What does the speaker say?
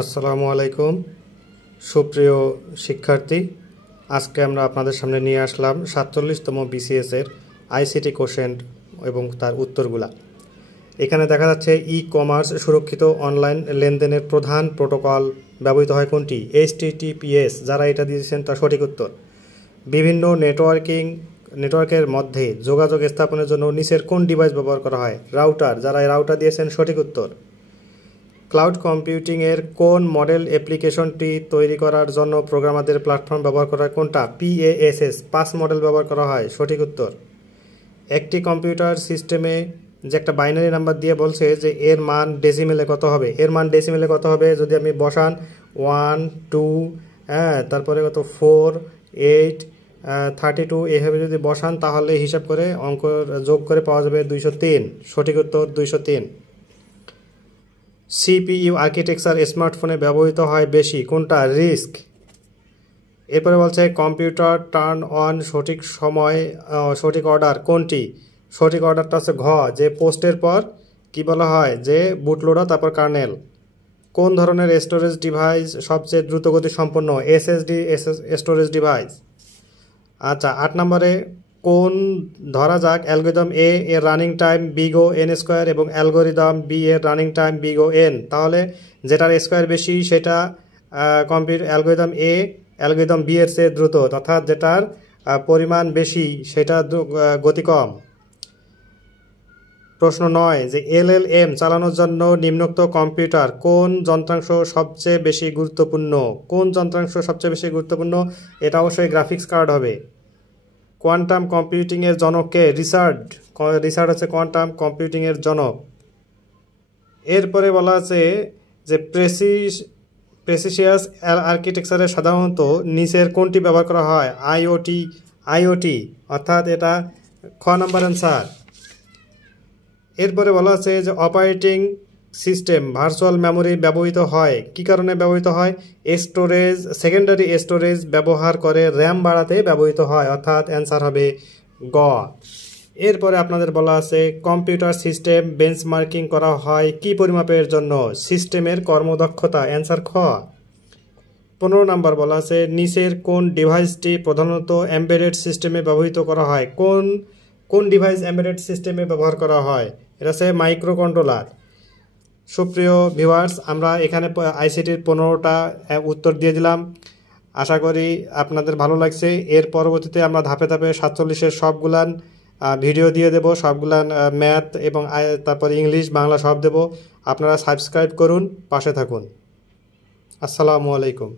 আসসালামু আলাইকুম সুপ্রিয় শিক্ষার্থী, আজকে আমরা আপনাদের সামনে নিয়ে আসলাম 47তম বিসিএস এর আইসিটি কোশ্চেন এবং তার উত্তরগুলা। এখানে দেখা যাচ্ছে ই কমার্স সুরক্ষিত অনলাইন লেনদেনের প্রধান প্রোটোকল ব্যবহৃত হয় কোনটি? HTTPS। যারা এটা দিয়েছেন তার সঠিক উত্তর। বিভিন্ন নেটওয়ার্কের মধ্যে যোগাযোগ স্থাপনের জন্য নিচের কোন ডিভাইস ব্যবহার করা হয়? রাউটার। যারা রাউটার দিয়েছেন সঠিক উত্তর। ক্লাউড কম্পিউটিংয়ের কোন মডেল অ্যাপ্লিকেশনটি তৈরি করার জন্য প্রোগ্রামারদের প্ল্যাটফর্ম ব্যবহার করা হয় কোনটা? PASS। পাস মডেল ব্যবহার করা হয়, সঠিক উত্তর। একটি কম্পিউটার সিস্টেমে যে একটা বাইনারি নাম্বার দিয়ে বলছে যে এর মান ডেসিমেলে কত হবে। এর মান ডেসিমেলে কত হবে যদি আপনি বসান 1 2 তারপরে কত 4 8 32 এভাবে যদি বসান তাহলে হিসাব করে অঙ্ক যোগ করে পাওয়া যাবে 203। সঠিক উত্তর 203। CPU আর্কিটেকচার স্মার্টফোনে ব্যবহৃত হয় বেশি কোনটা? রিস্ক। এরপরে বলছে কম্পিউটার টার্ন অন সঠিক সময় সঠিক অর্ডার কোনটি? সঠিক অর্ডারটা হচ্ছে ঘ, যে পোস্টের পর কি বলা হয় যে বুটলোডার তারপর কার্নেল। কোন ধরনের স্টোরেজ ডিভাইস সবচেয়ে দ্রুতগতি সম্পন্ন? SSD storage device. আচ্ছা, 8 নম্বরে কোন ধরা যাক অ্যালগরিদম এ এর running time big O N square এবং অ্যালগরিদম বি এর running time big O N, তাহলে যেটার স্কোয়ার বেশি সেটা অ্যালগরিদম এ অ্যালগরিদম বি এর চেয়ে দ্রুত, অর্থাৎ যেটার পরিমাণ বেশি সেটা গতি কম। প্রশ্ন 9 যে LLM চালানোর জন্য নিম্নোক্ত কম্পিউটার কোন যন্ত্রাংশ সবচেয়ে বেশি গুরুত্বপূর্ণ? কোন যন্ত্রাংশ সবচেয়ে বেশি গুরুত্বপূর্ণ? এটা অবশ্যই গ্রাফিক্স কার্ড হবে। কোয়ান্টাম কম্পিউটিংয়ের জনককে? রিচার্ড হচ্ছে কোয়ান্টাম কম্পিউটিংয়ের জনক। এরপরে বলা আছে যে প্রেসিশিয়াস আর্কিটেকচারে সাধারণত নিচের কোনটি ব্যবহার করা হয়? আইওটি, অর্থাৎ এটা খ নাম্বার অ্যান্সার। এরপরে বলা আছে যে অপারেটিং সিস্টেম ভার্চুয়াল মেমোরি ব্যবহৃত হয় কি কারণে ব্যবহৃত হয়? সেকেন্ডারি স্টোরেজ ব্যবহার করে র্যাম বাড়াতে ব্যবহৃত হয়, অর্থাৎ অ্যান্সার হবে গ। এরপরে আপনাদের বলা আছে কম্পিউটার সিস্টেম বেঞ্চমার্কিং করা হয় কি পরিমাপের জন্য? সিস্টেমের কর্মদক্ষতা, অ্যান্সার খ। 15 নাম্বার বলা আছে নিচের কোন ডিভাইসটি প্রধানত এমবেডেড সিস্টেমে ব্যবহৃত করা হয়? কোন ডিভাইস এমবেডেড সিস্টেমে ব্যবহার করা হয়? এটা হচ্ছে মাইক্রো কন্ট্রোলার। সুপ্রিয় ভিউয়ার্স, আমরা এখানে আইসিটির 15টা উত্তর দিয়ে দিলাম। আশা করি আপনাদের ভালো লাগছে। এর পরবর্তীতে আমরা ধাপে ধাপে 47-এর সবগুলান ভিডিও দিয়ে দেব, সবগুলান ম্যাথ এবং তারপর ইংলিশ বাংলা সব দেব। আপনারা সাবস্ক্রাইব করুন, পাশে থাকুন। আসসালামু আলাইকুম।